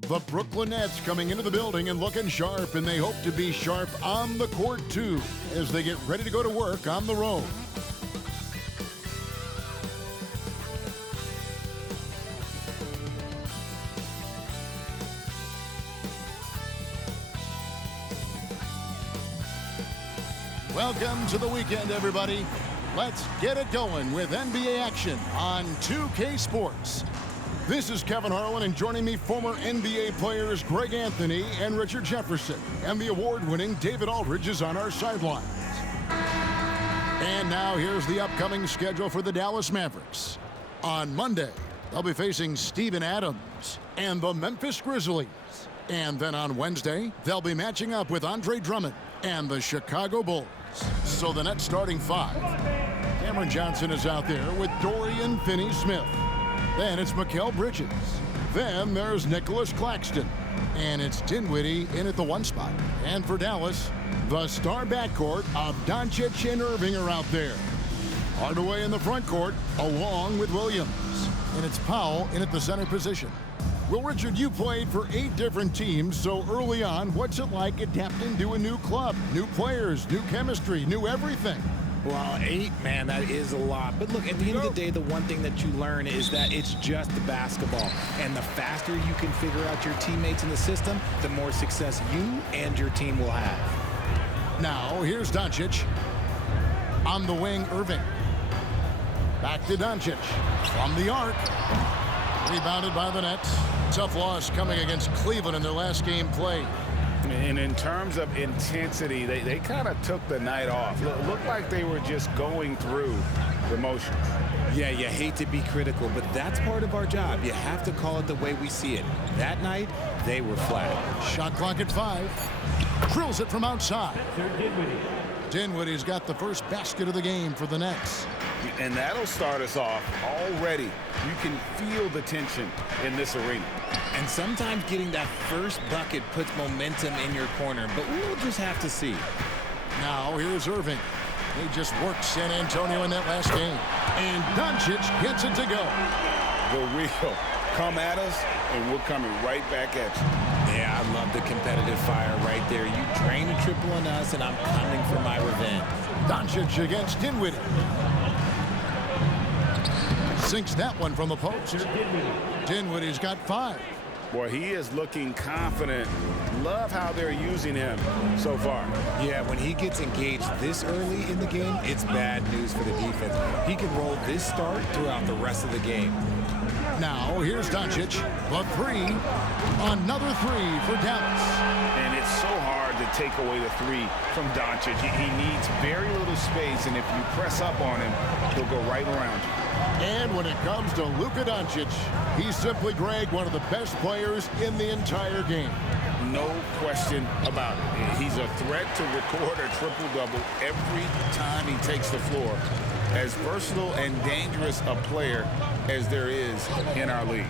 The Brooklyn Nets coming into the building and looking sharp, and they hope to be sharp on the court too as they get ready to go to work on the road. Welcome to the weekend, everybody. Let's get it going with NBA action on 2K Sports. This is Kevin Harlan, and joining me, former NBA players Greg Anthony and Richard Jefferson. And the award-winning David Aldridge is on our sidelines. And now here's the upcoming schedule for the Dallas Mavericks. On Monday, they'll be facing Steven Adams and the Memphis Grizzlies. And then on Wednesday, they'll be matching up with Andre Drummond and the Chicago Bulls. So the Nets starting five. Cameron Johnson is out there with Dorian Finney-Smith. Then it's Mikal Bridges. Then there's Nicholas Claxton. And it's Dinwiddie in at the one spot. And for Dallas, the star backcourt of Doncic and Irving are out there. Hardaway in the front court, along with Williams. And it's Powell in at the center position. Well, Richard, you played for 8 different teams, so early on, what's it like adapting to a new club? New players, new chemistry, new everything. Well, 8, man, that is a lot. But look, at the end of the day, the one thing that you learn is that it's just the basketball. And the faster you can figure out your teammates in the system, the more success you and your team will have. Now, here's Doncic. On the wing, Irving. Back to Doncic. From the arc. Rebounded by the Nets. Tough loss coming against Cleveland in their last game played. And in terms of intensity, they kind of took the night off. It looked like they were just going through the motions. Yeah, you hate to be critical, but that's part of our job. You have to call it the way we see it. That night, they were flat. Shot clock at 5. Drills it from outside. Dinwiddie's got the first basket of the game for the Nets. And that'll start us off already. You can feel the tension in this arena. And sometimes getting that first bucket puts momentum in your corner, but we'll just have to see. Now here's Irving. He just worked San Antonio in that last game. And Doncic gets it to go. The real come at us, and we're coming right back at you. Yeah, I love the competitive fire right there. You drain a triple on us, and I'm coming for my revenge. Doncic against Dinwiddie. Sinks that one from the post. Dinwiddie's got 5. Boy, he is looking confident. Love how they're using him so far. Yeah, when he gets engaged this early in the game, it's bad news for the defense. He can roll this start throughout the rest of the game. Now, here's Doncic. The 3. Another 3 for Dallas. And it's so hard to take away the 3 from Doncic. He needs very little space, and if you press up on him, he'll go right around you. And when it comes to Luka Doncic, he's simply, Greg, one of the best players in the entire game. No question about it. He's a threat to record a triple-double every time he takes the floor. As versatile and dangerous a player as there is in our league.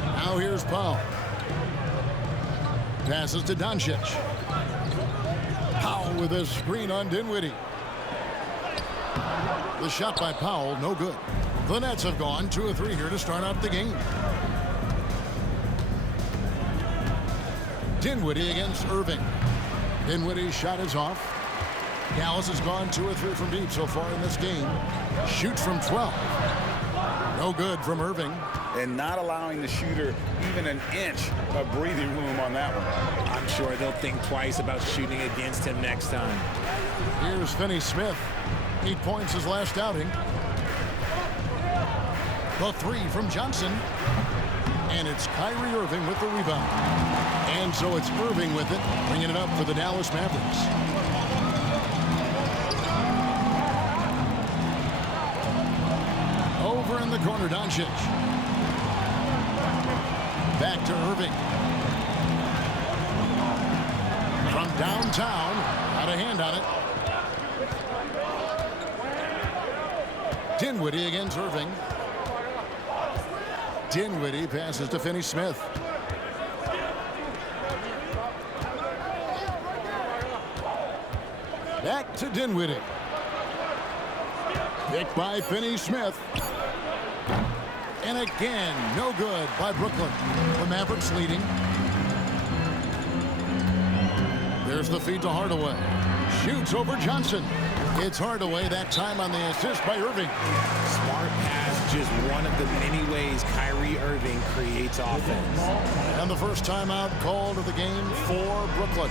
Now here's Powell. Passes to Doncic. Powell with a screen on Dinwiddie. The shot by Powell, no good. The Nets have gone 2 of 3 here to start out the game. Dinwiddie against Irving. Dinwiddie's shot is off. Dallas has gone 2 of 3 from deep so far in this game. Shoots from 12. No good from Irving. And not allowing the shooter even an inch of breathing room on that one. I'm sure they'll think twice about shooting against him next time. Here's Finney-Smith. 8 points his last outing. The 3 from Johnson. And it's Kyrie Irving with the rebound. And so it's Irving with it, bringing it up for the Dallas Mavericks. Over in the corner, Doncic. Back to Irving. From downtown, got a hand on it. Dinwiddie against Irving. Dinwiddie passes to Finney-Smith. Back to Dinwiddie. Picked by Finney-Smith. And again, no good by Brooklyn. The Mavericks leading There's the feed to Hardaway. Shoots over Johnson. It's Hardaway that time on the assist by Irving. Smart pass, just one of the many ways Kyrie Irving creates offense. And the first timeout called of the game for Brooklyn.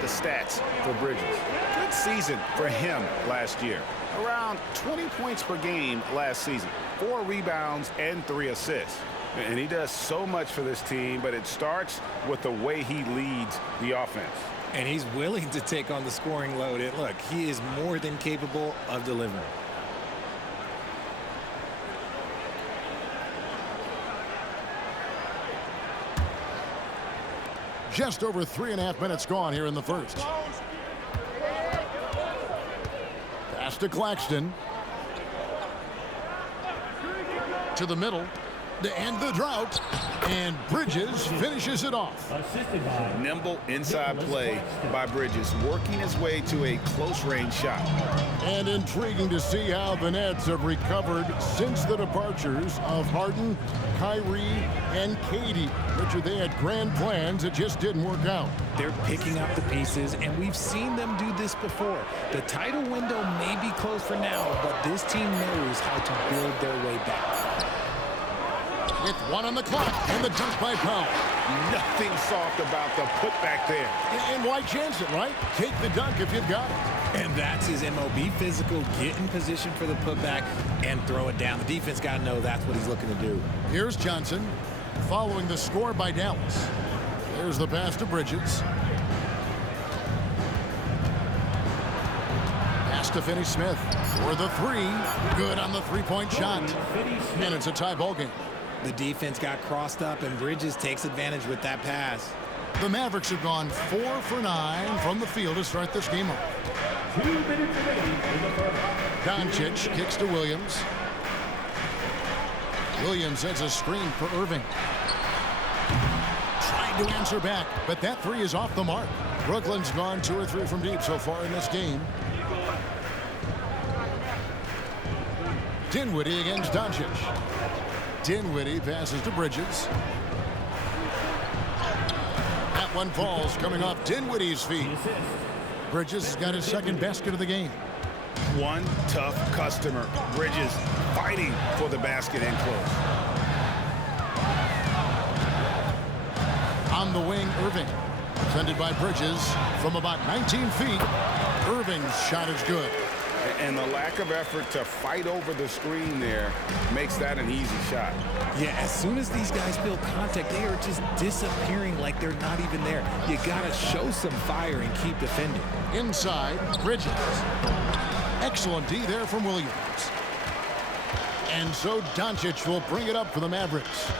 The stats for Bridges. Good season for him last year. Around 20 points per game last season. 4 rebounds and 3 assists. And he does so much for this team, but it starts with the way he leads the offense. And he's willing to take on the scoring load. And look, he is more than capable of delivering. Just over 3.5 minutes gone here in the first. Pass to Claxton. To the middle. To end the drought. And Bridges finishes it off. Nimble inside play by Bridges, working his way to a close-range shot. And intriguing to see how the Nets have recovered since the departures of Harden, Kyrie, and KD. Richard, they had grand plans. It just didn't work out. They're picking up the pieces, and we've seen them do this before. The title window may be closed for now, but this team knows how to build their way back. With 1 on the clock, and the dunk by Powell. Nothing soft about the putback there. And why chance it, right? Take the dunk if you've got it. And that's his MO. Be physical, get in position for the putback, and throw it down. The defense got to know that's what he's looking to do. Here's Johnson, following the score by Dallas. There's the pass to Bridges. Pass to Finney-Smith for the 3. Good on the three-point shot. And it's a tie ball game. The defense got crossed up, and Bridges takes advantage with that pass. The Mavericks have gone 4 for 9 from the field to start this game off. 2 minutes remaining in the first. Doncic kicks to Williams. Williams sets a screen for Irving. Trying to answer back, but that 3 is off the mark. Brooklyn's gone 2 or 3 from deep so far in this game. Dinwiddie against Doncic. Dinwiddie passes to Bridges. That one falls, coming off Dinwiddie's feet. Bridges has got his second basket of the game. One tough customer. Bridges fighting for the basket and close. On the wing, Irving. Defended by Bridges from about 19 feet. Irving's shot is good. And the lack of effort to fight over the screen there makes that an easy shot. Yeah, as soon as these guys feel contact, they are just disappearing like they're not even there. You got to show some fire and keep defending. Inside, Bridges. Excellent D there from Williams. And so Doncic will bring it up for the Mavericks.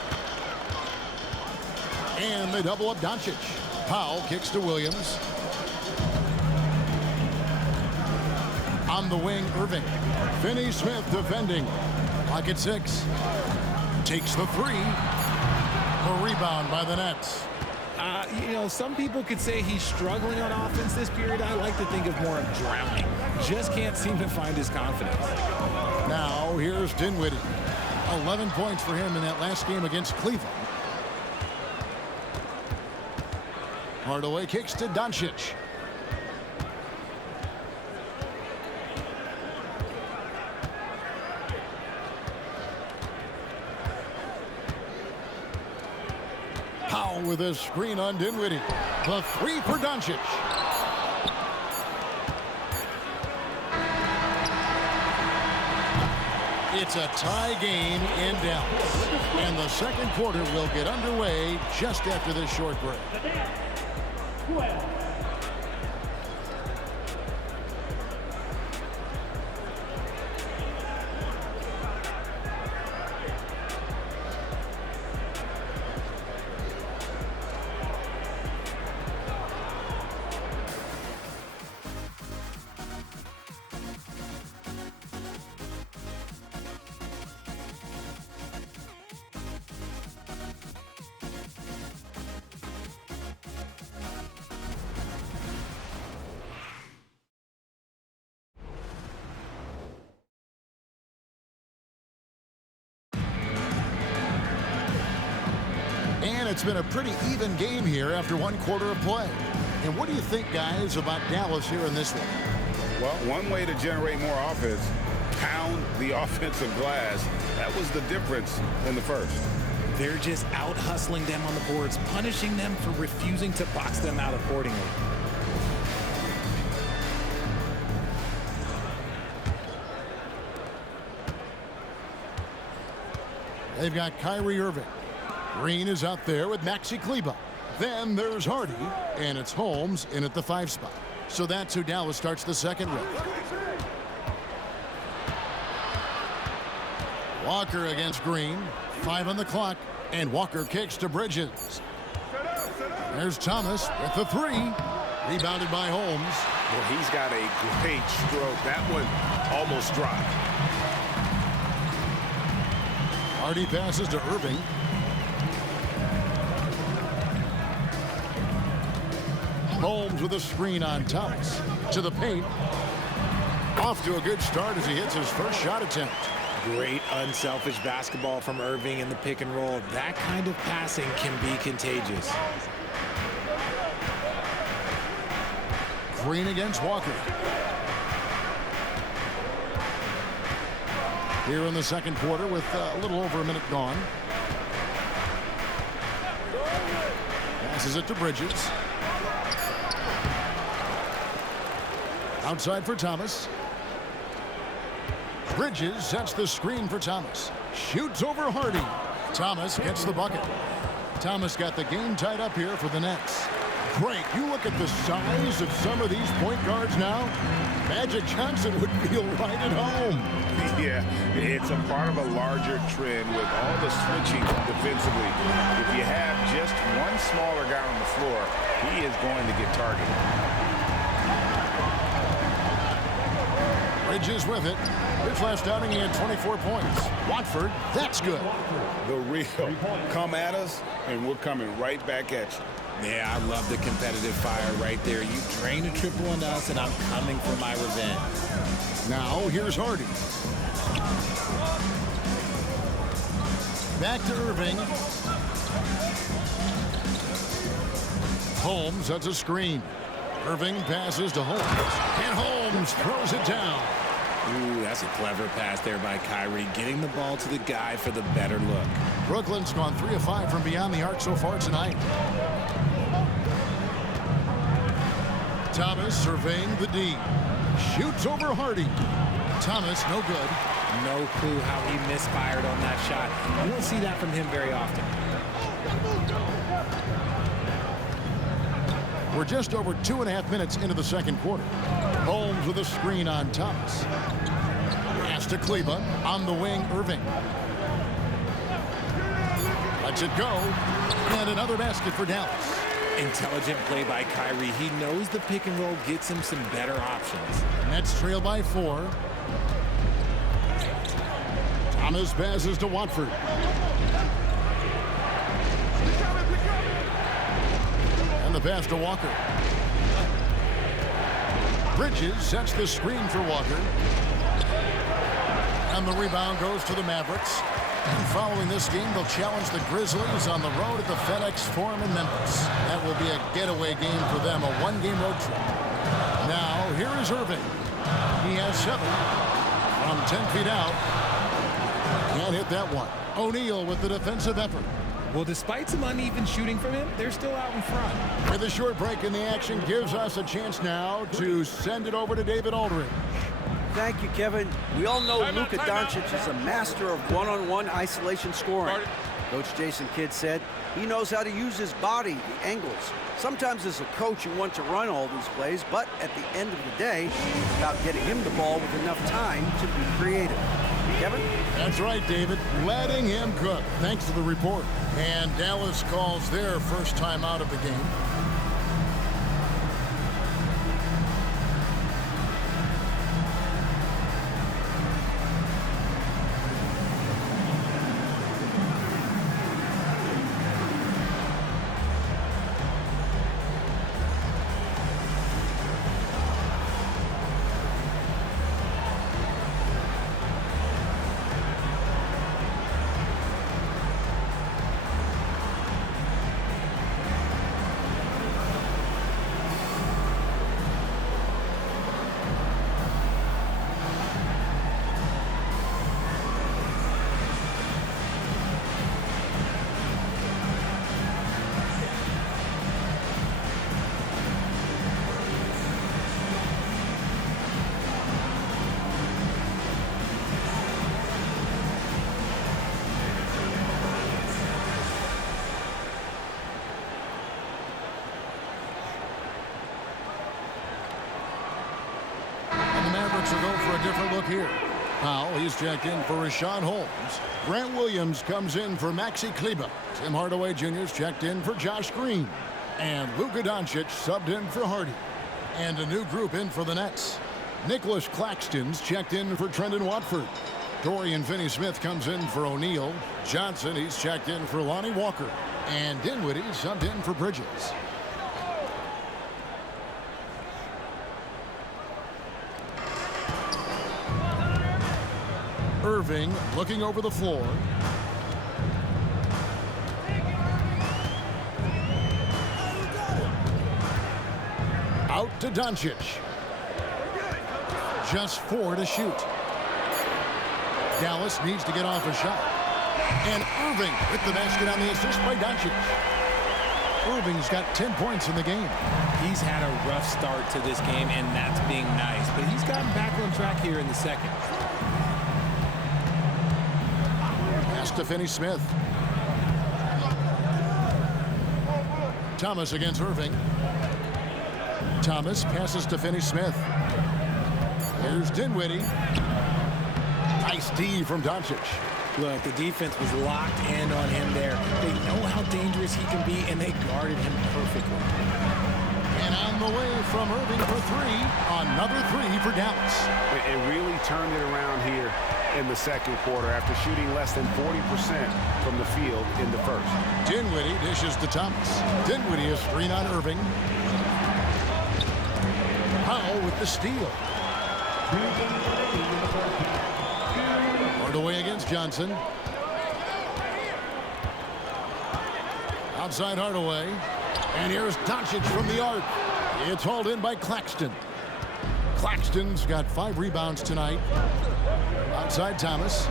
And they double up Doncic. Powell kicks to Williams. On the wing, Irving. Finney-Smith defending. Clock at 6. Takes the 3. A rebound by the Nets. You know, some people could say he's struggling on offense this period. I like to think of more of drowning. Just can't seem to find his confidence. Now, here's Dinwiddie. 11 points for him in that last game against Cleveland. Hardaway kicks to Doncic. Powell with a screen on Dinwiddie. The three for Doncic. It's a tie game in Dallas. And the second quarter will get underway just after this short break. And it's been a pretty even game here after one quarter of play. And what do you think, guys, about Dallas here in this one? Well, one way to generate more offense, pound the offensive glass. That was the difference in the first. They're just out hustling them on the boards, punishing them for refusing to box them out accordingly. They've got Kyrie Irving. Green is out there with Maxi Kleber. Then there's Hardy, and it's Holmes in at the 5 spot. So that's who Dallas starts the second with. Walker against Green. 5 on the clock, and Walker kicks to Bridges. There's Thomas with the 3. Rebounded by Holmes. Well, he's got a great stroke. That one almost dropped. Hardy passes to Irving. Holmes with a screen on Thomas. To the paint. Off to a good start as he hits his first shot attempt. Great unselfish basketball from Irving in the pick and roll. That kind of passing can be contagious. Green against Walker. Here in the second quarter with a little over a minute gone. Passes it to Bridges. Outside for Thomas. Bridges sets the screen for Thomas. Shoots over Hardy. Thomas gets the bucket. Thomas got the game tied up here for the Nets. Great. You look at the size of some of these point guards now. Magic Johnson would feel right at home. Yeah, it's a part of a larger trend with all the switching defensively. If you have just one smaller guy on the floor, he is going to get targeted. Bridges with it. His last outing, he had 24 points. Watford, that's good. The real. Come at us, and we're coming right back at you. Yeah, I love the competitive fire right there. You drain a triple on us, and I'm coming for my revenge. Now, here's Hardy. Back to Irving. Holmes, that's a screen. Irving passes to Holmes. And Holmes throws it down. Ooh, that's a clever pass there by Kyrie, getting the ball to the guy for the better look. Brooklyn's gone 3 of 5 from beyond the arc so far tonight. Thomas surveying the D. Shoots over Hardy. Thomas, no good. No clue how he misfired on that shot. You don't see that from him very often. We're just over 2.5 minutes into the second quarter. Holmes with a screen on Thomas. Pass to Kleber. On the wing, Irving. Lets it go. And another basket for Dallas. Intelligent play by Kyrie. He knows the pick and roll gets him some better options. Nets trail by 4. Thomas passes to Watford. the pass to Walker. Bridges sets the screen for Walker. And the rebound goes to the Mavericks. And following this game, they'll challenge the Grizzlies on the road at the FedEx Forum in Memphis. That will be a getaway game for them, a one-game road trip. Now, here is Irving. He has 7 from 10 feet out. Can't hit that one. O'Neal with the defensive effort. Well, despite some uneven shooting from him, they're still out in front. With a short break in the action gives us a chance now to send it over to David Aldridge. Thank you, Kevin. We all know Luka Doncic is a master of one-on-one isolation scoring. Coach Jason Kidd said he knows how to use his body, the angles. Sometimes as a coach, you want to run all these plays, but at the end of the day, it's about getting him the ball with enough time to be creative. Kevin? That's right, David. Letting him cook. Thanks to the report. And Dallas calls their first time out of the game. Will go for a different look here. Powell, he's checked in for Rashawn Holmes. Grant Williams comes in for Maxi Kleber. Tim Hardaway Jr.'s checked in for Josh Green. And Luka Doncic subbed in for Hardy. And a new group in for the Nets. Nicholas Claxton's checked in for Trendon Watford. Dorian Finney-Smith comes in for O'Neal. Johnson, he's checked in for Lonnie Walker. And Dinwiddie subbed in for Bridges. Irving looking over the floor. Out to Doncic. Just 4 to shoot. Dallas needs to get off a shot. And Irving with the basket on the assist by Doncic. Irving's got 10 points in the game. He's had a rough start to this game, and that's being nice. But he's gotten back on track here in the second. To Finney-Smith. Thomas against Irving. Thomas passes to Finney-Smith. Here's Dinwiddie. Nice D from Doncic. Look, the defense was locked in on him there. They know how dangerous he can be, and they guarded him perfectly. And on the way from Irving for 3. Another 3 for Dallas. It really turned it around here in the second quarter after shooting less than 40% from the field in the first. Dinwiddie dishes to Thomas. Dinwiddie a screen on Irving. Powell with the steal. Hardaway against Johnson. Outside Hardaway. And here's Doncic from the arc. It's hauled in by Claxton. Claxton's got 5 rebounds tonight. Outside Thomas.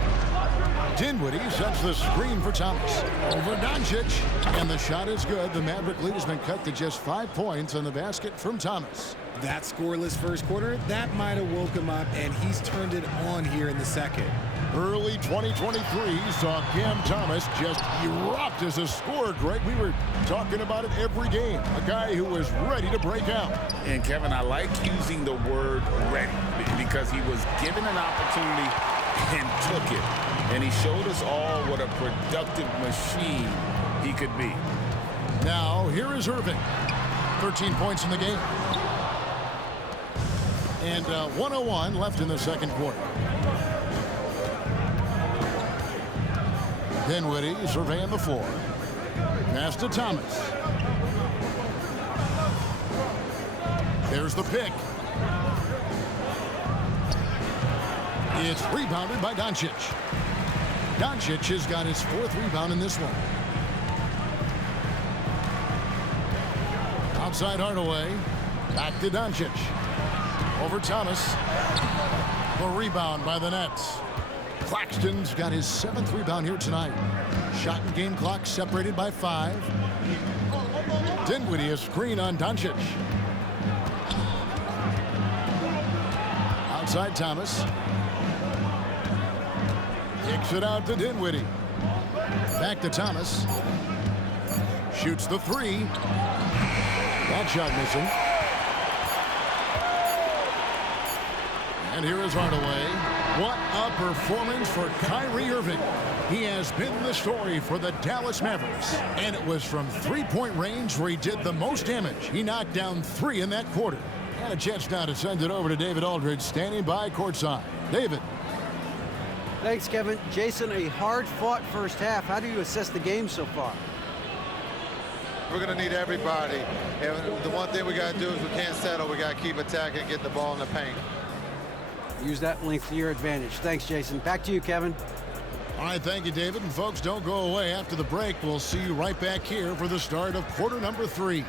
Dinwiddie sets the screen for Thomas. Over Doncic. And the shot is good. The Maverick lead has been cut to just 5 points on the basket from Thomas. That scoreless first quarter, that might have woke him up, and he's turned it on here in the second. Early 2023 saw Cam Thomas just erupt as a scorer, Greg. We were talking about it every game. A guy who was ready to break out. And, Kevin, I like using the word ready because he was given an opportunity and took it. And he showed us all what a productive machine he could be. Now, here is Irving. 13 points in the game. And 1:01 left in the second quarter. Dinwiddie surveying the floor. Pass to Thomas. There's the pick. It's rebounded by Doncic. Doncic has got his 4th rebound in this one. Outside Hardaway. Back to Doncic. Over Thomas. The rebound by the Nets. Claxton's got his 7th rebound here tonight. Shot and game clock separated by 5. Dinwiddie a screen on Doncic. Outside Thomas. Kicks it out to Dinwiddie. Back to Thomas. Shoots the 3. That shot missing. And here is Hardaway. What a performance for Kyrie Irving. He has been the story for the Dallas Mavericks. And it was from 3-point range where he did the most damage. He knocked down 3 in that quarter. And a chance now to send it over to David Aldridge, standing by courtside. David. Thanks, Kevin. Jason, a hard-fought first half. How do you assess the game so far? We're going to need everybody. And the one thing we got to do is we can't settle. We got to keep attacking and get the ball in the paint. Use that length to your advantage. Thanks, Jason. Back to you, Kevin. All right, thank you, David. And folks, don't go away. After the break, we'll see you right back here for the start of quarter number 3.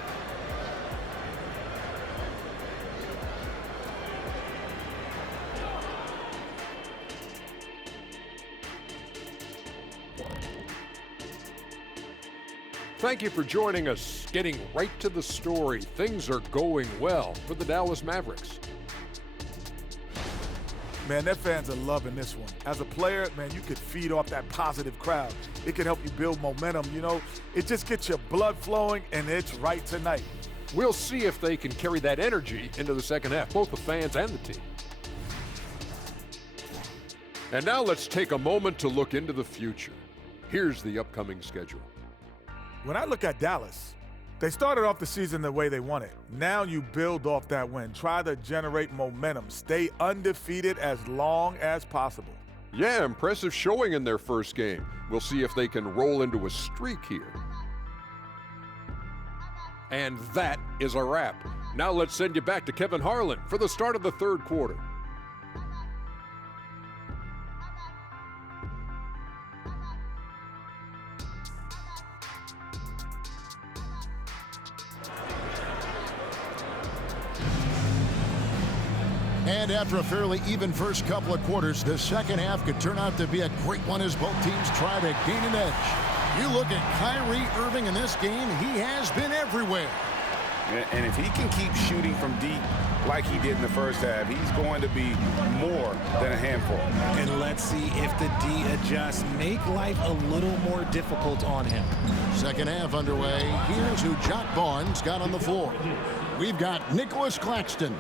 Thank you for joining us. Getting right to the story. Things are going well for the Dallas Mavericks. Man, their fans are loving this one. As a player, man, you could feed off that positive crowd. It can help you build momentum, you know. It just gets your blood flowing, and it's right tonight. We'll see if they can carry that energy into the second half, both the fans and the team. And now let's take a moment to look into the future. Here's the upcoming schedule. When I look at Dallas, they started off the season the way they wanted. Now you build off that win. Try to generate momentum. Stay undefeated as long as possible. Yeah, impressive showing in their first game. We'll see if they can roll into a streak here. And that is a wrap. Now let's send you back to Kevin Harlan for the start of the third quarter. And after a fairly even first couple of quarters, the second half could turn out to be a great one as both teams try to gain an edge. You look at Kyrie Irving in this game, he has been everywhere. And if he can keep shooting from deep like he did in the first half, he's going to be more than a handful. And let's see if the D adjusts, make life a little more difficult on him. Second half underway. Here's who Jock Vaughn's got on the floor. We've got Nicholas Claxton.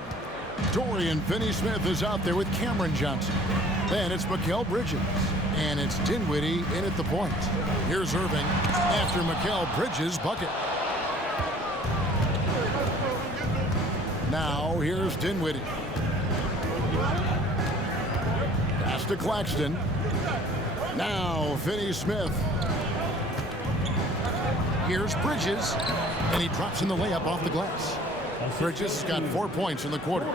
Dorian Finney-Smith is out there with Cameron Johnson. Then it's Mikal Bridges. And it's Dinwiddie in at the point. Here's Irving after Mikal Bridges' bucket. Now here's Dinwiddie. Pass to Claxton. Now Finney-Smith. Here's Bridges. And he drops in the layup off the glass. Bridges got 4 points in the quarter.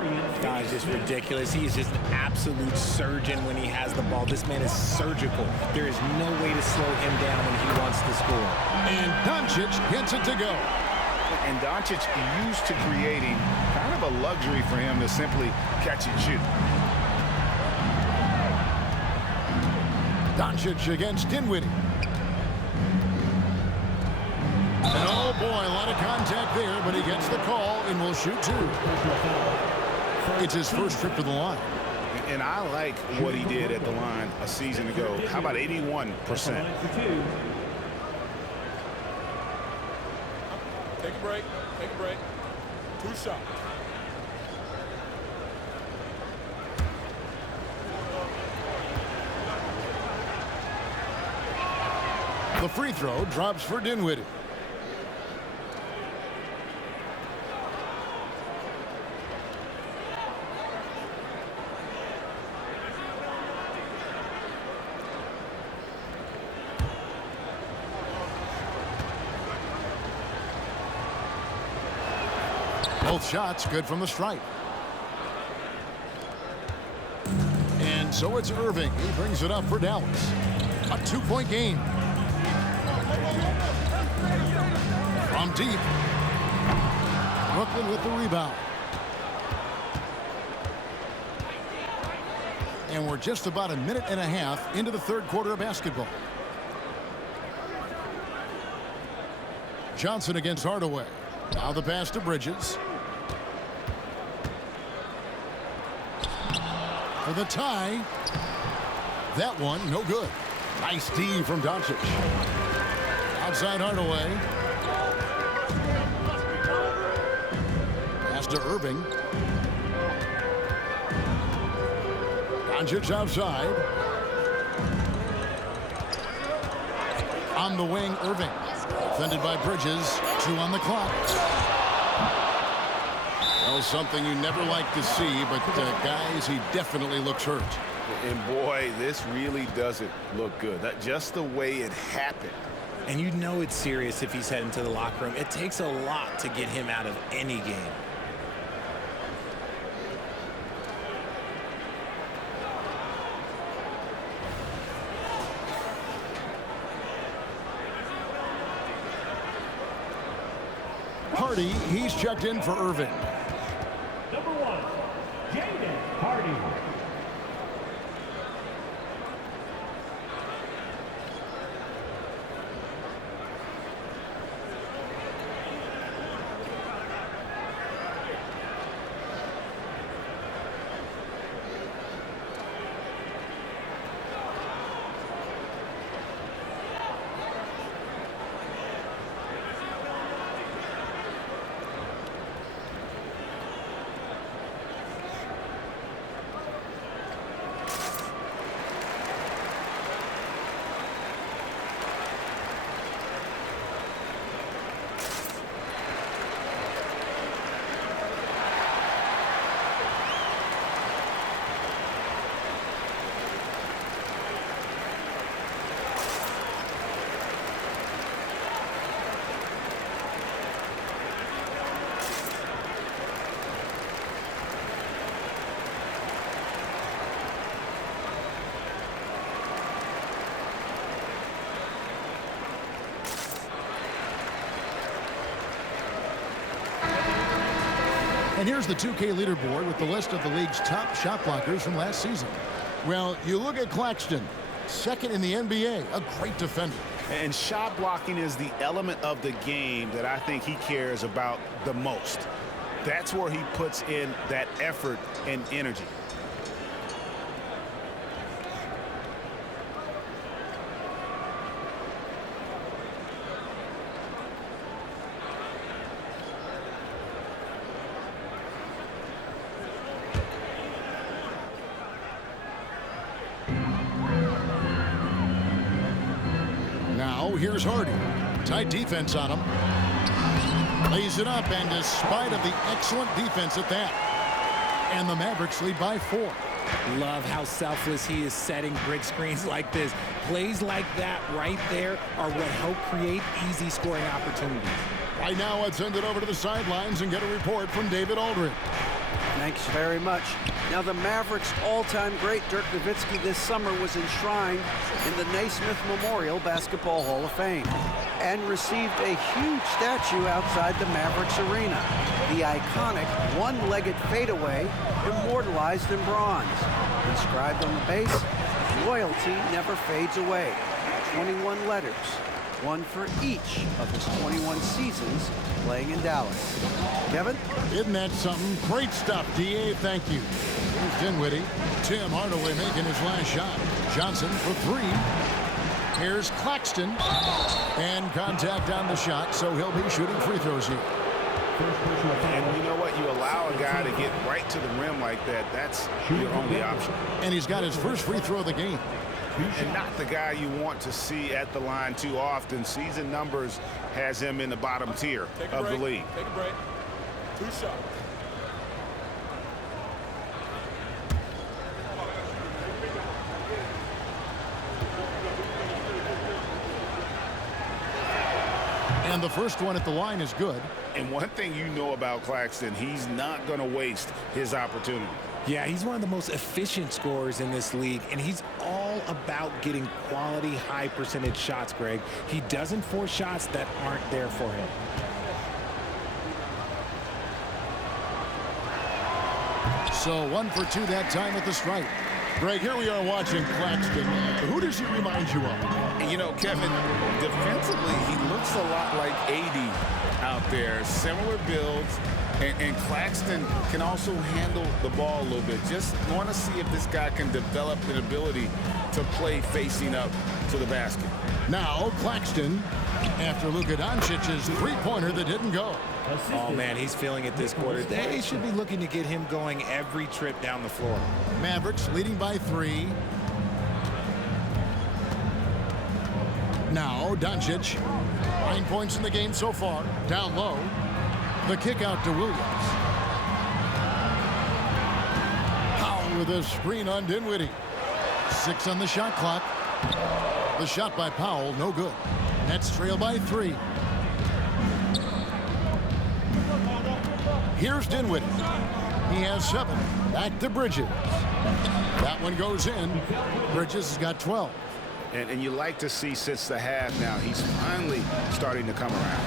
Guys, just ridiculous. He is just an absolute surgeon when he has the ball. This man is surgical. There is no way to slow him down when he wants to score. And Doncic hits it to go. And Doncic used to creating kind of a luxury for him to simply catch and shoot. Doncic against Dinwiddie. And oh boy, a lot of contact there, but he gets the call and will shoot 2. It's his first trip to the line. And I like what he did at the line a season ago. How about 81%? Take a break. Take a break. 2 shots. The free throw drops for Dinwiddie. Both shots good from the stripe. And so it's Irving. He brings it up for Dallas. A 2-point game. From deep. Brooklyn with the rebound. And we're just about a minute and a half into the third quarter of basketball. Johnson against Hardaway. Now the pass to Bridges. For the tie. That one, no good. Nice D from Doncic. Outside Hardaway. Pass to Irving. Doncic outside. On the wing, Irving. Defended by Bridges. 2 on the clock. Well, something you never like to see, but guys, he definitely looks hurt. And boy, this really doesn't look good. That just the way it happened. And you know it's serious if he's heading to the locker room. It takes a lot to get him out of any game. Hardy, he's checked in for Irving. Number 1, Jaden Hardy. And here's the 2K leaderboard with the list of the league's top shot blockers from last season. Well, you look at Claxton, second in the NBA, a great defender. And shot blocking is the element of the game that I think he cares about the most. That's where he puts in that effort and energy. Now here's Hardy. Tight defense on him. Lays it up, and despite of the excellent defense at that. And the Mavericks lead by 4. Love how selfless he is setting brick screens like this. Plays like that right there are what help create easy scoring opportunities. Right now, let's send it over to the sidelines and get a report from David Aldridge. Thanks very much. Now, the Mavericks' all-time great Dirk Nowitzki this summer was enshrined in the Naismith Memorial Basketball Hall of Fame and received a huge statue outside the Mavericks arena. The iconic one-legged fadeaway immortalized in bronze. Inscribed on the base, loyalty never fades away. 21 letters, one for each of his 21 seasons playing in Dallas. Kevin? Isn't that something? Great stuff, D.A. Thank you. Here's Dinwiddie. Tim Hardaway making his last shot. Johnson for 3. Here's Claxton. And contact on the shot, so he'll be shooting free throws here. And you know what? You allow a guy to get right to the rim like that. That's your only option. And he's got his first free throw of the game. And not the guy you want to see at the line too often. Season numbers has him in the bottom tier of the league. Take a break. 2 shots. And the first one at the line is good. And one thing you know about Claxton, he's not going to waste his opportunity. Yeah, he's one of the most efficient scorers in this league, and he's all about getting quality, high-percentage shots, Greg. He doesn't force shots that aren't there for him. So 1 for 2 that time at the stripe. Greg, here we are watching Claxton. Who does he remind you of? You know, Kevin, defensively, he looks a lot like AD out there. Similar builds. And Claxton can also handle the ball a little bit. Just want to see if this guy can develop an ability to play facing up to the basket. Now Claxton, after Luka Doncic's three-pointer that didn't go. Oh, man, he's feeling it this quarter. They should be looking to get him going every trip down the floor. Mavericks leading by 3. Now Doncic, 9 points in the game so far. Down low. The kick out to Williams. Powell with a screen on Dinwiddie. 6 on the shot clock. The shot by Powell, no good. Nets trail by 3. Here's Dinwiddie. He has 7. Back to Bridges. That one goes in. Bridges has got 12. And you like to see since the half now, he's finally starting to come around.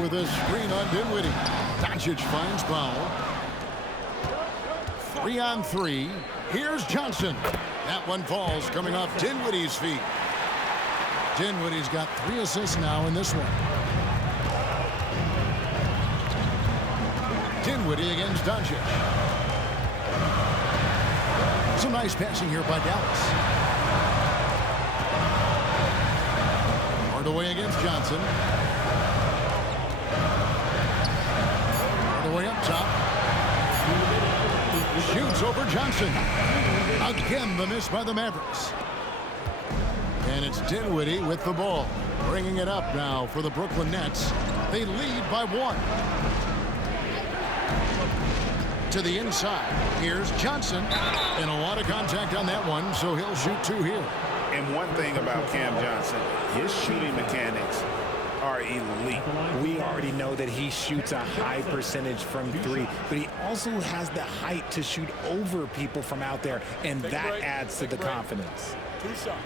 With a screen on Dinwiddie. Doncic finds Powell. 3 on 3. Here's Johnson. That one falls coming off Dinwiddie's feet. Dinwiddie's got 3 assists now in this one. Dinwiddie against Doncic. Some nice passing here by Dallas. Hardaway against Johnson. Way up top. Shoots over Johnson. Again, the miss by the Mavericks. And it's Dinwiddie with the ball. Bringing it up now for the Brooklyn Nets. They lead by 1. To the inside. Here's Johnson. And a lot of contact on that one, so he'll shoot 2 here. And one thing about Cam Johnson, his shooting mechanics are elite. We already know that he shoots a high percentage from 3, but he also has the height to shoot over people from out there, and that adds to the confidence. 2 shots.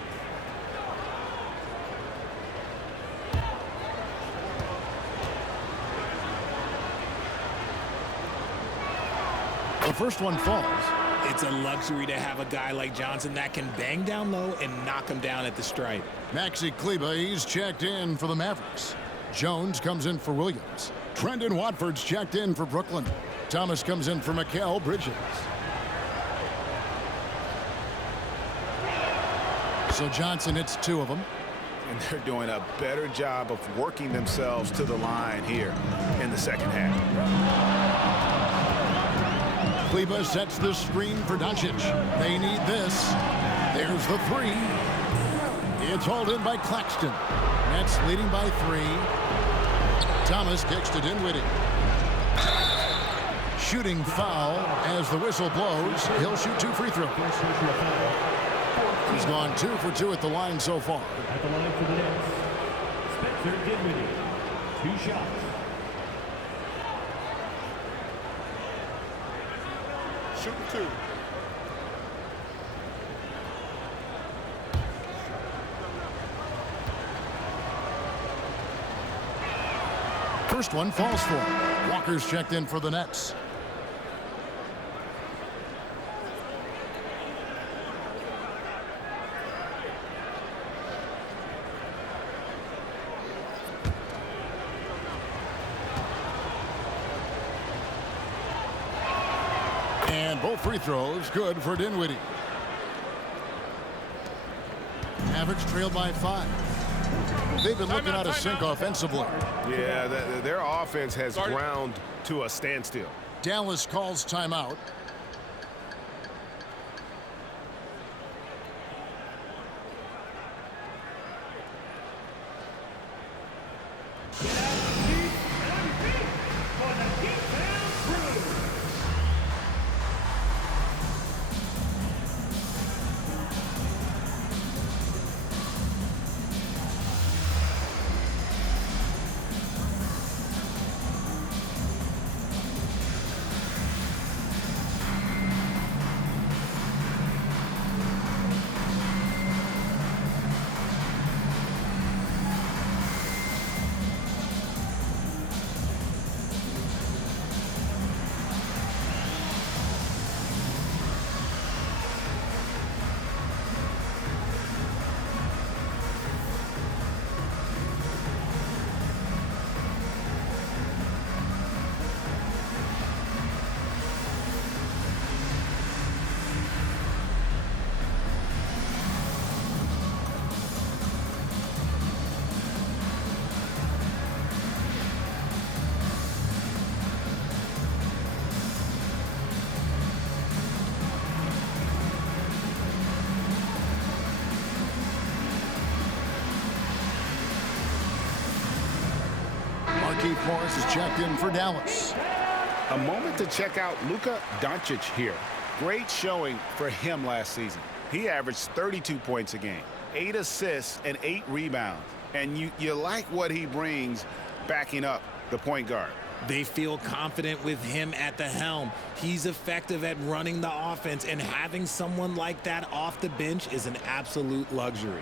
The first one falls. It's a luxury to have a guy like Johnson that can bang down low and knock him down at the stripe. Maxi Kleber, he's checked in for the Mavericks. Jones comes in for Williams. Trendon Watford's checked in for Brooklyn. Thomas comes in for Mikal Bridges. So Johnson hits 2 of them. And they're doing a better job of working themselves to the line here in the second half. Kleber sets the screen for Doncic. They need this. There's the 3. It's hauled in by Claxton. Nets leading by 3. Thomas kicks to Dinwiddie. Shooting foul as the whistle blows. He'll shoot 2 free throws. He's gone 2 for 2 at the line so far. At the line for the Nets, Spencer Dinwiddie, 2 shots. Shooting 2. First one falls for him. Walker's checked in for the Nets. And both free throws good for Dinwiddie. Mavericks trailed by 5. They've been looking out of sync offensively. Yeah, their offense has ground to a standstill. Dallas calls timeout. Keith Morris is checked in for Dallas. A moment to check out Luka Doncic here. Great showing for him last season. He averaged 32 points a game, 8 assists, and 8 rebounds. And you like what he brings backing up the point guard. They feel confident with him at the helm. He's effective at running the offense, and having someone like that off the bench is an absolute luxury.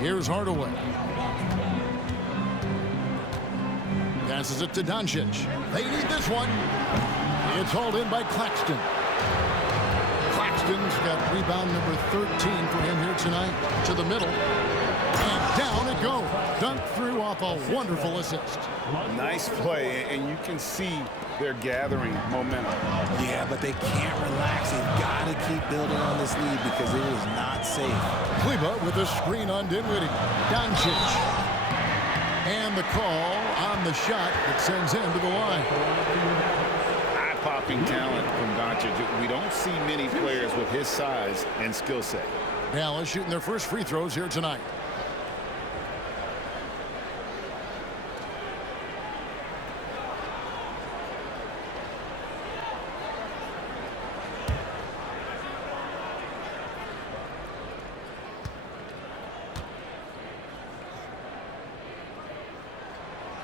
Here's Hardaway. Passes it to Doncic. They need this one. It's hauled in by Claxton. Claxton's got rebound number 13 for him here tonight. To the middle. And down it goes. Dunked through off a wonderful assist. Nice play, and you can see they're gathering momentum. Yeah, but they can't relax. They've got to keep building on this lead because it is not safe. Kleba with a screen on Dinwiddie. Doncic. And the call on the shot that sends him to the line. Eye-popping talent from Doncic. We don't see many players with his size and skill set. Dallas shooting their first free throws here tonight.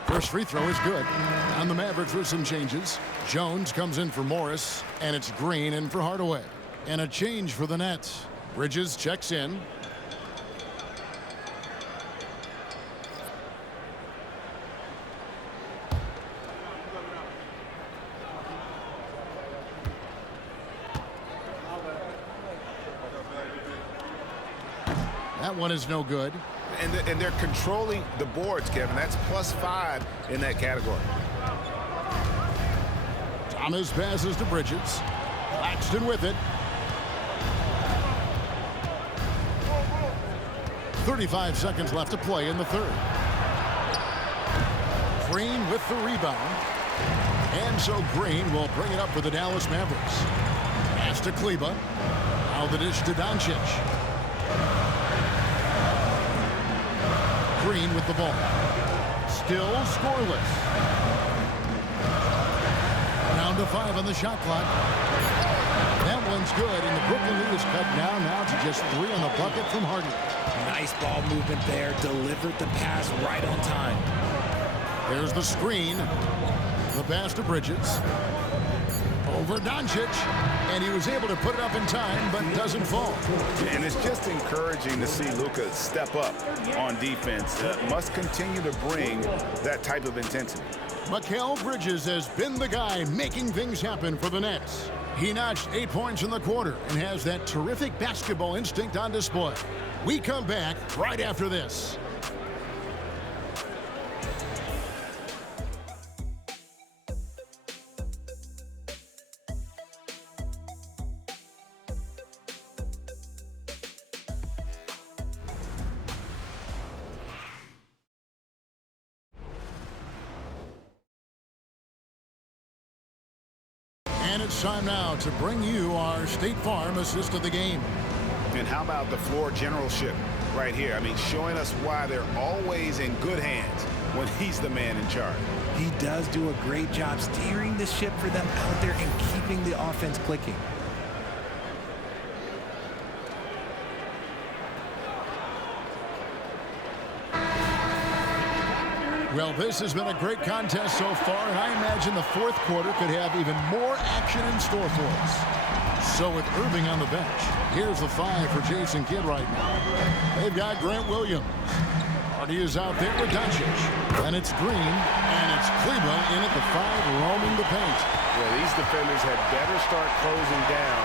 First free throw is good. On the Mavericks with some changes. Jones comes in for Morris, and it's Green in for Hardaway. And a change for the Nets. Bridges checks in. That one is no good. And they're controlling the boards, Kevin. That's +5 in that category. Thomas passes to Bridges. Claxton with it. 35 seconds left to play in the third. Green with the rebound. And so Green will bring it up for the Dallas Mavericks. Pass to Kleba. Now the dish to Doncic. Green with the ball. Still scoreless. Down to 5 on the shot clock. That one's good, and the Brooklyn lead is cut down now to just 3 on the bucket from Harden. Nice ball movement there. Delivered the pass right on time. There's the screen. The pass to Bridges. Over Doncic, and he was able to put it up in time, but doesn't fall. And it's just encouraging to see Luka step up on defense. Must continue to bring that type of intensity. Mikal Bridges has been the guy making things happen for the Nets. He notched 8 points in the quarter and has that terrific basketball instinct on display. We come back right after this. And it's time now to bring you our State Farm assist of the game. And how about the floor generalship right here? I mean, showing us why they're always in good hands when he's the man in charge. He does do a great job steering the ship for them out there and keeping the offense clicking. Well, this has been a great contest so far, and I imagine the fourth quarter could have even more action in store for us. So with Irving on the bench, here's the 5 for Jason Kidd right now. They've got Grant Williams. Hardy is out there with Doncic. And it's Green, and it's Kleba in at the 5, roaming the paint. Yeah, these defenders had better start closing down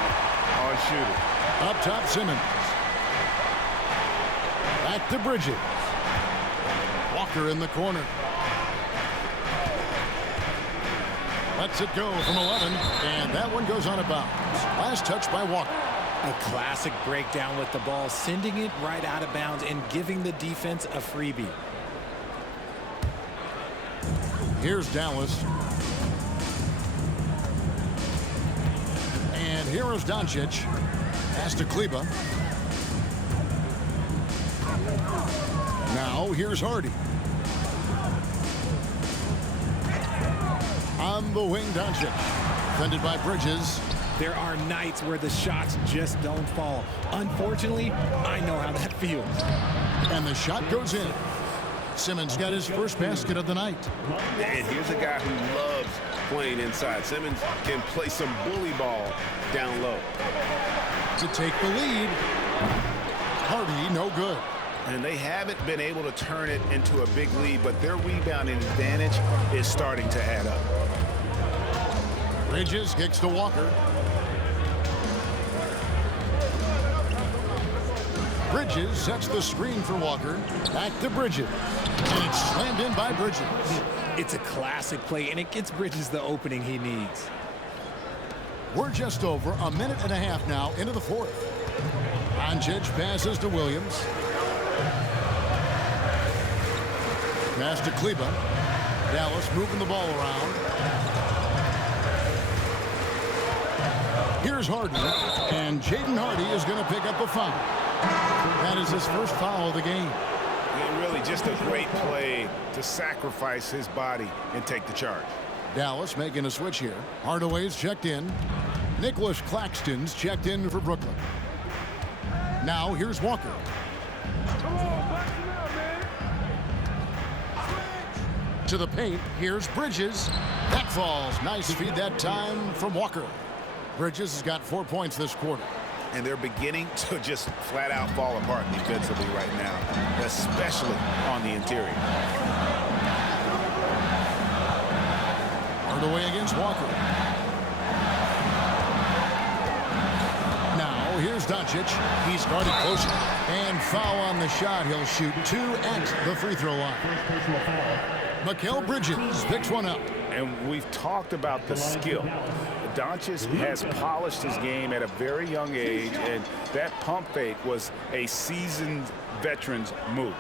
on shooting. Up top, Simmons. Back to Bridges. Walker in the corner. Lets it go from 11, and that one goes on a bounce. Last touch by Walker. A classic breakdown with the ball, sending it right out of bounds and giving the defense a freebie. Here's Dallas. here is Doncic. Pass to Kleber. Now here's Hardy. On the wing, Doncic. Defended by Bridges. There are nights where the shots just don't fall. Unfortunately, I know how that feels. And the shot goes in. Simmons got his first basket of the night. And here's a guy who loves playing inside. Simmons can play some bully ball down low. To take the lead. Hardy, no good. And they haven't been able to turn it into a big lead, but their rebounding advantage is starting to add up. Bridges kicks to Walker. Bridges sets the screen for Walker. Back to Bridges. And it's slammed in by Bridges. It's a classic play, and it gets Bridges the opening he needs. We're just over a minute and a half now into the fourth. Doncic passes to Williams. Pass to Kleber. Dallas moving the ball around. Here's Harden, and Jaden Hardy is going to pick up a foul. That is his first foul of the game. And really just a great play to sacrifice his body and take the charge. Dallas making a switch here. Hardaway's checked in. Nicholas Claxton's checked in for Brooklyn. Now here's Walker. To the paint, here's Bridges. That falls. Nice feed that time from Walker. Bridges has got 4 points this quarter. And they're beginning to just flat out fall apart defensively right now, especially on the interior. Hardaway against Walker. Now here's Doncic. He's guarded closer. And foul on the shot. He'll shoot 2 at the free throw line. Mikal Bridges picks one up. And we've talked about the skill. Doncic has polished his game at a very young age, and that pump fake was a seasoned veteran's move.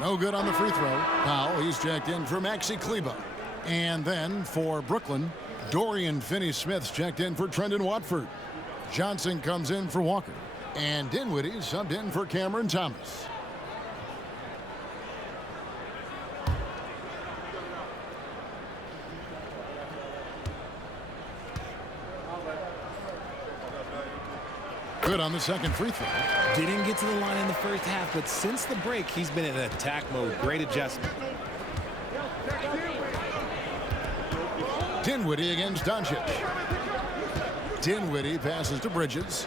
No good on the free throw. Powell, he's checked in for Maxi Kleber. And then for Brooklyn, Dorian Finney-Smith's checked in for Trendon Watford. Johnson comes in for Walker. And Dinwiddie subbed in for Cameron Thomas. Good on the second free throw. Didn't get to the line in the first half, but since the break, he's been in attack mode. Great adjustment. Dinwiddie against Doncic. Dinwiddie passes to Bridges.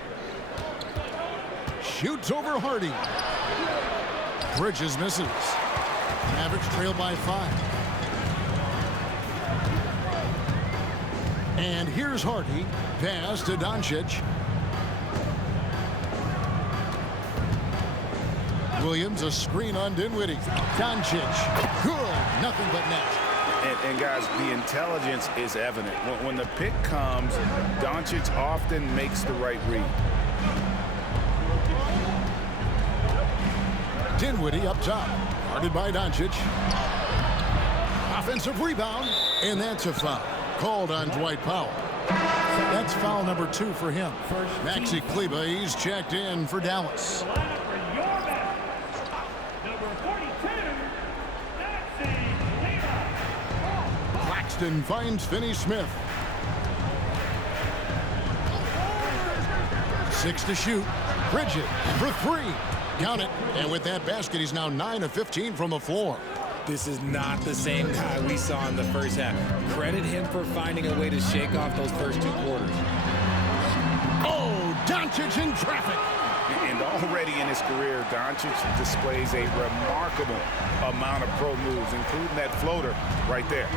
Shoots over Hardy. Bridges misses. Mavericks trail by 5. And here's Hardy. Pass to Doncic. Williams, a screen on Dinwiddie. Doncic. Good. Nothing but net. And guys, the intelligence is evident. When the pick comes, Doncic often makes the right read. Dinwiddie up top. Guarded by Doncic. Offensive rebound. And that's a foul. Called on Dwight Powell. That's foul number 2 for him. Maxi Kleber, he's checked in for Dallas. Claxton finds Finney-Smith. 6 to shoot. Bridges for 3. Count it. And with that basket, he's now 9 of 15 from the floor. This is not the same guy we saw in the first half. Credit him for finding a way to shake off those first 2 quarters. Oh, Doncic in traffic. And already in his career, Doncic displays a remarkable amount of pro moves, including that floater right there.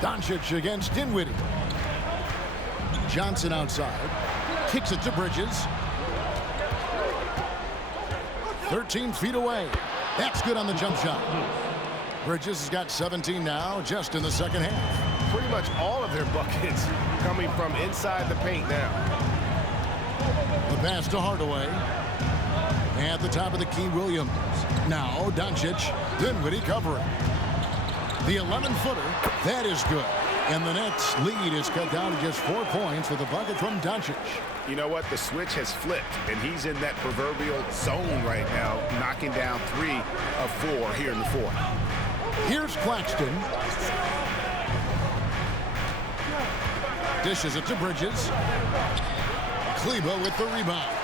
Doncic against Dinwiddie. Johnson outside. Kicks it to Bridges. 13 feet away. That's good on the jump shot. Bridges has got 17 now, just in the second half. pretty much all of their buckets coming from inside the paint now. The pass to Hardaway. At the top of the key, Williams. Now Doncic. Dinwiddie covering. The 11-footer. That is good. And the Nets' lead is cut down to just 4 points with a bucket from Doncic. You know what? The switch has flipped, and he's in that proverbial zone right now, knocking down 3 of 4 here in the fourth. Here's Claxton. Dishes it to Bridges. Kleber with the rebound.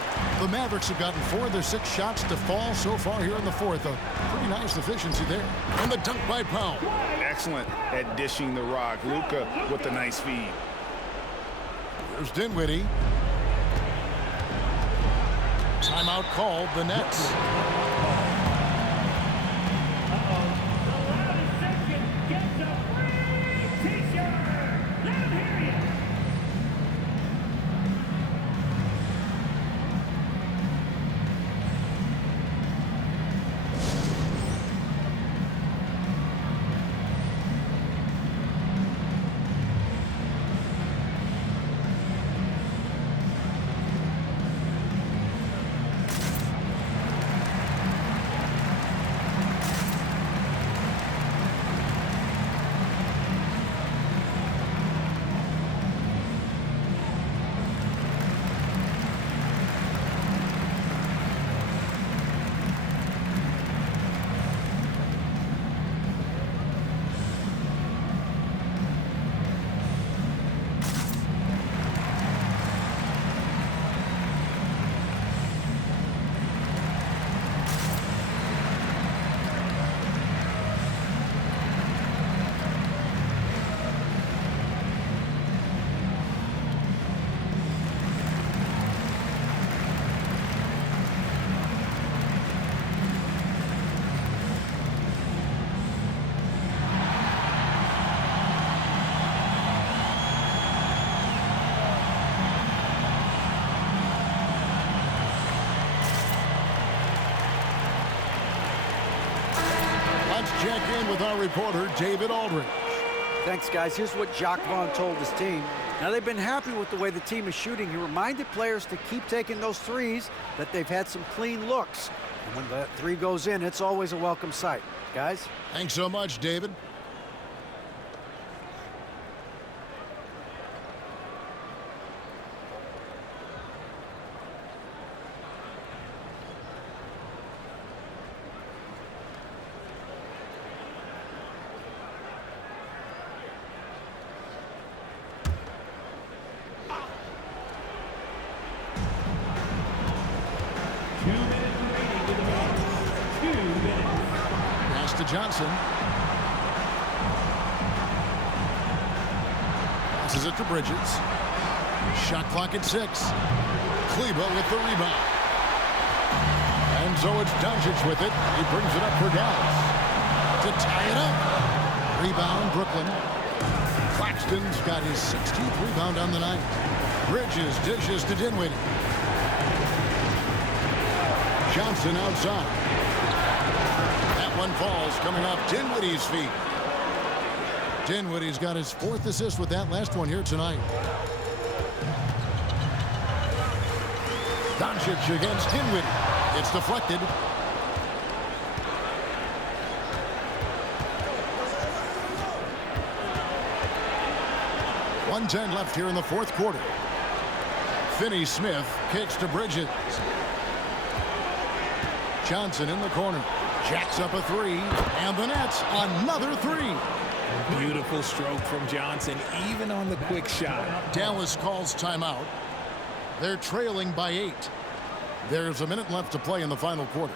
The Mavericks have gotten 4 of their 6 shots to fall so far here in the fourth. A pretty nice efficiency there. And the dunk by Powell. Excellent at dishing the rock. Luka with a nice feed. Here's Dinwiddie. Timeout called, the Nets. Check in with our reporter, David Aldridge. Thanks, guys. Here's what Jacques Vaughn told his team. Now, they've been happy with the way the team is shooting. He reminded players to keep taking those threes, that they've had some clean looks. And when that 3 goes in, it's always a welcome sight. Guys? Thanks so much, David. Johnson. Passes it to Bridges. Shot clock at 6. Kleber with the rebound. And so it's Doncic with it. He brings it up for Dallas to tie it up. Rebound, Brooklyn. Claxton's got his 16th rebound on the night. Bridges dishes to Dinwiddie. Johnson outside. One falls coming off Dinwiddie's feet. Dinwiddie's got his 4th assist with that last one here tonight. Doncic against Dinwiddie. It's deflected. .110 left here in the fourth quarter. Finney-Smith kicks to Bridges. Johnson in the corner. Jacks up a 3, and the Nets another 3. Beautiful stroke from Johnson, even on the quick shot. Dallas calls timeout. They're trailing by 8. There's a minute left to play in the final quarter.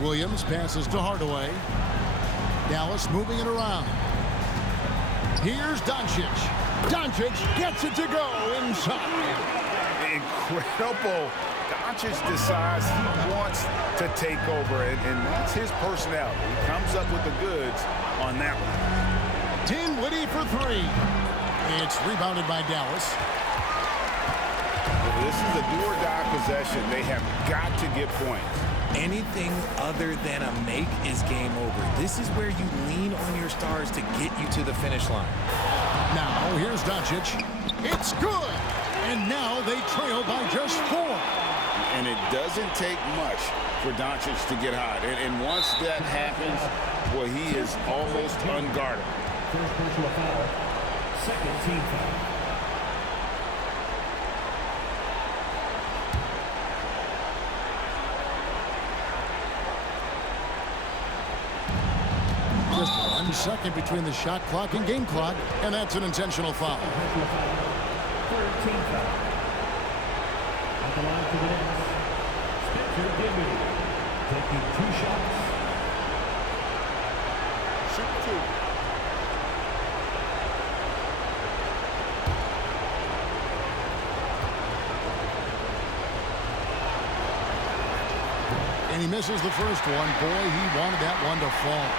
Williams passes to Hardaway. Dallas moving it around. Here's Doncic. Doncic gets it to go inside. Incredible. Doncic decides he wants to take over, and that's his personality. He comes up with the goods on that one. Dinwiddie for three. It's rebounded by Dallas. This is a do-or-die possession. They have got to get points. Anything other than a make is game over. This is where you lean on your stars to get you to the finish line. Now, here's Doncic. It's good. And now they trail by just 4. And it doesn't take much for Doncic to get hot. And once that happens, well, he is almost unguarded. First personal foul. Second team foul. Just 1 second between the shot clock and game clock, and that's an intentional foul. Third team foul. At the line for the Nets, Spencer Dinwiddie taking 2 shots. Shoot 2. And he misses the first one. Boy, he wanted that one to fall.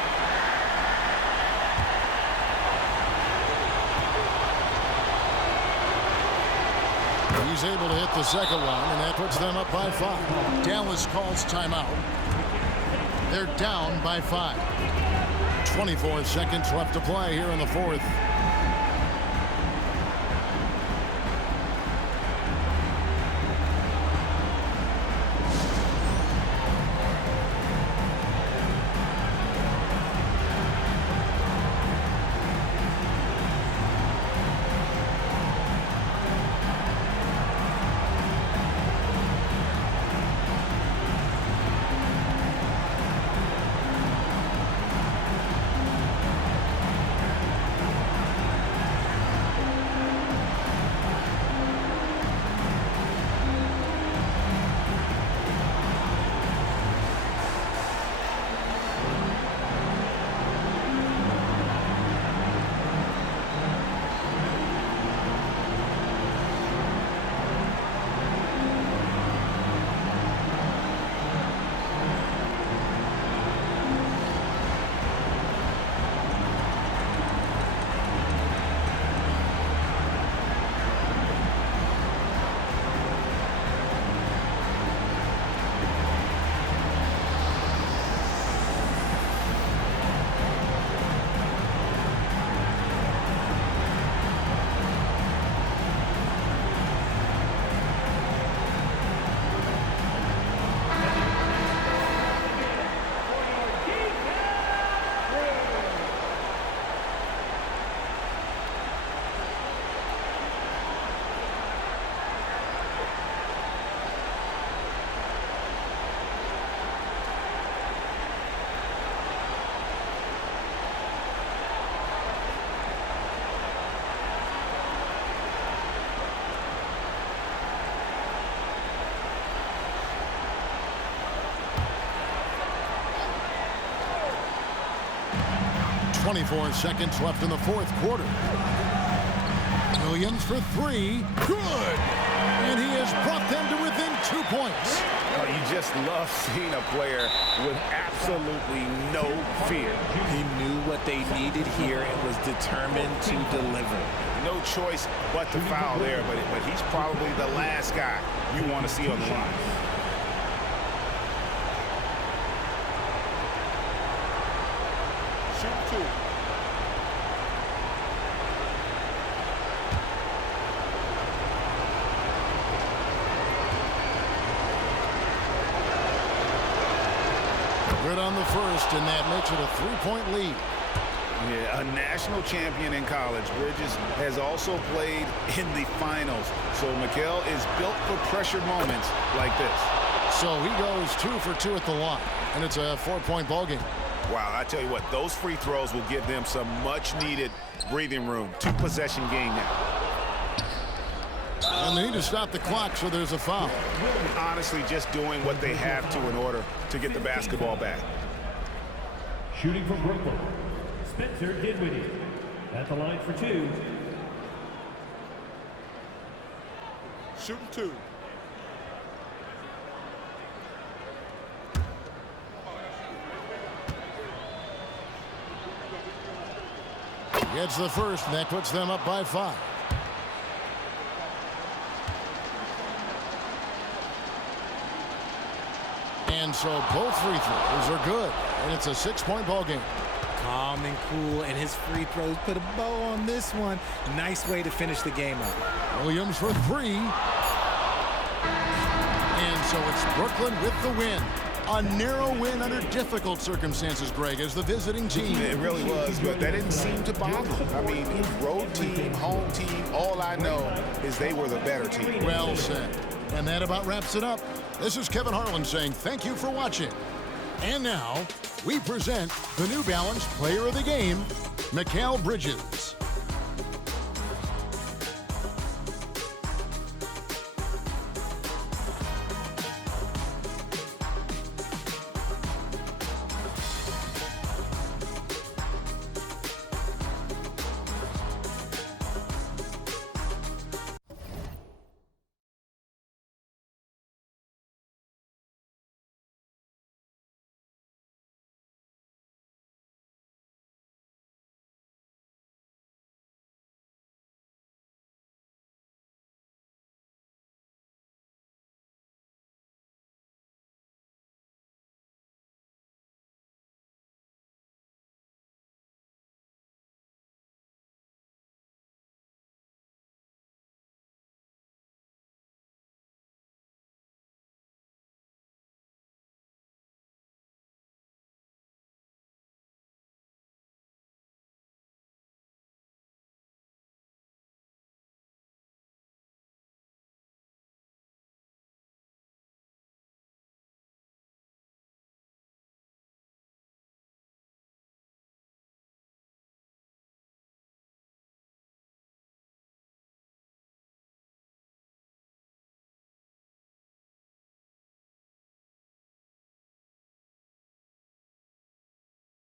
He's able to hit the second one, and that puts them up by 5. Dallas calls timeout. They're down by 5. 24 seconds left to play here in the 4th. .24 seconds left in the 4th quarter. Williams for 3. Good! And he has brought them to within 2 points. Oh, you just love seeing a player with absolutely no fear. He knew what they needed here and was determined to deliver. No choice but to foul there, but he's probably the last guy you want to see on the line. Shoot 2. Good on the first, and that makes it a 3-point lead. Yeah, a national champion in college. Bridges has also played in the finals. So Mikal is built for pressure moments like this. So he goes 2 for 2 at the line, and it's a 4-point ball game. Wow, I tell you what, those free throws will give them some much-needed breathing room. 2-possession game now. And they need to stop the clock, so there's a foul. Honestly, just doing what they have to in order to get the basketball back. Shooting from Brooklyn, Spencer Dinwiddie. At the line for 2. Shooting 2. Gets the first, and that puts them up by 5. And so both free throws are good, and it's a 6-point ball game. Calm and cool, and his free throws put a bow on this one. Nice way to finish the game up. Williams for 3. And so it's Brooklyn with the win. A narrow win under difficult circumstances, Greg, as the visiting team. It really was, but that didn't seem to bother them. I mean, road team, home team, all I know is they were the better team. Well said. And that about wraps it up. This is Kevin Harlan saying thank you for watching. And now, we present the New Balance Player of the Game, Mikal Bridges.